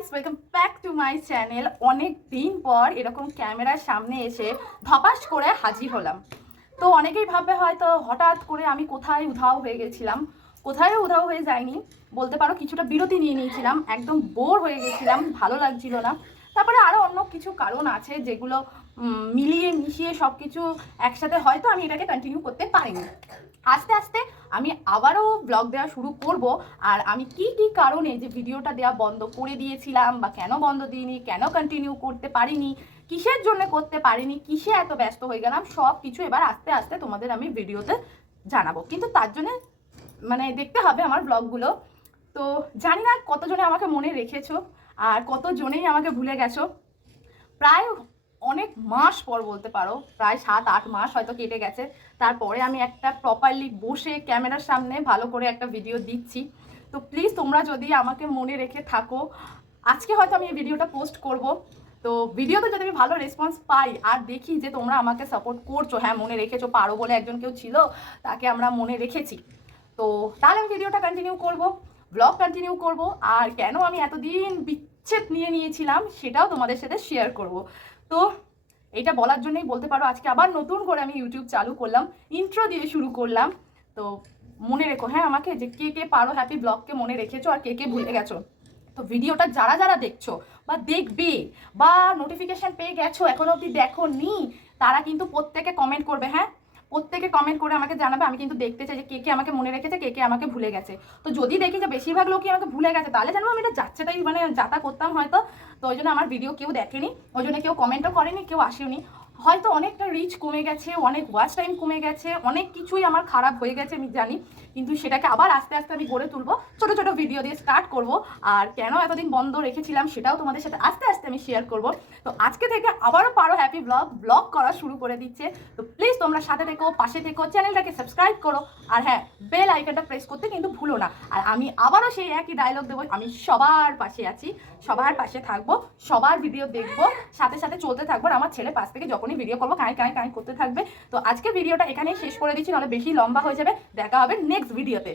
Guys, welcome back to my channel. অনেক দিন পর এরকম ক্যামেরার সামনে এসে ধপাস করে হাজির হলাম। তো অনেকেই ভাববে হয়তো হঠাৎ করে আমি কোথায় উধাও হয়ে গেছিলাম। কোথায় উধাও হয়ে যায়নি, বলতে পারো কিছুটা বিরতি নিয়ে নিয়েছিলাম, একদম বোর হয়ে গেছিলাম, ভালো লাগছিল না। তারপরে আরও অন্য কিছু কারণ আছে যেগুলো মিলিয়ে মিশিয়ে সব কিছু একসাথে হয়তো আমি এটাকে কন্টিনিউ করতে পারিনি। আস্তে আস্তে আমি আবারও ব্লগ দেওয়া শুরু করব। আর আমি কি কি কারণে যে ভিডিওটা দেওয়া বন্ধ করে দিয়েছিলাম বা কেন বন্ধ দিইনি, কেন কন্টিনিউ করতে পারিনি, কিসের জন্য করতে পারিনি, কিসে এত ব্যস্ত হয়ে গেলাম, সব কিছু এবার আস্তে আস্তে তোমাদের আমি ভিডিওতে জানাবো। কিন্তু তার জন্য দেখতে হবে আমার ব্লগগুলো। তো জানি না কতজনে আমাকে মনে রেখেছো আর কতজনেই আমাকে ভুলে গেছো। প্রায় অনেক মাস পর বলতে পারো, প্রায় 7-8 মাস হয়তো কেটে গেছে। তারপরে আমি একটা প্রপারলি বসে ক্যামেরার সামনে ভালো করে একটা ভিডিও দিচ্ছি। তো প্লিজ তোমরা যদি আমাকে মনে রেখে থাকো, আজকে হয়তো আমি এই ভিডিওটা পোস্ট করব। তো ভিডিওতে যদি আমি ভালো রেসপন্স পাই আর দেখি যে তোমরা আমাকে সাপোর্ট করছো, হ্যাঁ মনে রেখেছো, পারো বলে একজন কেউ ছিল, তাকে আমরা মনে রেখেছি, তো তাহলে আমি ভিডিওটা কন্টিনিউ করব, ব্লগ কন্টিনিউ করব। আর কেন আমি এতদিন বিচ্ছেদ নিয়ে নিয়েছিলাম সেটাও তোমাদের সাথে শেয়ার করব। তো এইটা বলার জন্যই বলতে পারো আজকে আবার নতুন করে আমি ইউটিউব চালু করলাম, ইন্ট্রো দিয়ে শুরু করলাম। তো মনে রেখো হ্যাঁ আমাকে, যে কে কে পারো হ্যাপি ব্লগকে মনে রেখেছো আর কে কে ভুলে গেছো। তো ভিডিওটা যারা যারা দেখছো বা দেখবে বা নোটিফিকেশন পেয়ে গেছো এখনো অবধি দেখো নি, তারা কিন্তু প্রত্যেকে কমেন্ট করবে। হ্যাঁ, প্রত্যেকে কমেন্ট করে আমাকে জানাবে। আমি কিন্তু দেখতে চাই যে কে কে আমাকে মনে রেখেছে, কে কে আমাকে ভুলে গেছে। তো যদি দেখি যে বেশিরভাগ লোকই আমাকে ভুলে গেছে, তাহলে জানো আমি এটা যাচ্ছেটাই যাতা করতাম হয়তো। তো ওই জন্য আমার ভিডিও কেউ দেখেনি, ওই জন্য কেউ কমেন্টও করেনি, কেউ আসেনি। হয়তো অনেকটা রিচ কমে গেছে, অনেক ওয়াচ টাইম কমে গেছে, অনেক কিছুই আমার খারাপ হয়ে গেছে আমি জানি। কিন্তু সেটাকে আবার আস্তে আস্তে আমি গড়ে তুলবো, ছোটো ছোটো ভিডিও দিয়ে স্টার্ট করব। আর কেন এতদিন বন্ধ রেখেছিলাম সেটাও তোমাদের সাথে আস্তে আস্তে আমি শেয়ার করব। তো আজকে থেকে আবারও পারো হ্যাপি ব্লগ করা শুরু করে দিচ্ছে। তো প্লিজ তোমরা সাথে থেকো, পাশে থেকো, চ্যানেলটাকে সাবস্ক্রাইব করো। আর হ্যাঁ, বেল আইকনটা প্রেস করতে কিন্তু ভুলো না। আর আমি আবারও সেই একই ডায়লগ দেবো, আমি সবার পাশে আছি, সবার পাশে থাকবো, সবার ভিডিও দেখবো, সাথে সাথে চলতে থাকবো। আর আমার ছেলে পাশ থেকে যখনই ভিডিও করবো কাঁই কাঁই কাঁই করতে থাকবে। তো আজকে ভিডিওটা এখানেই শেষ করে দিচ্ছি, নাহলে বেশি লম্বা হয়ে যাবে। দেখা হবে নেক্সট ভিডিওতে।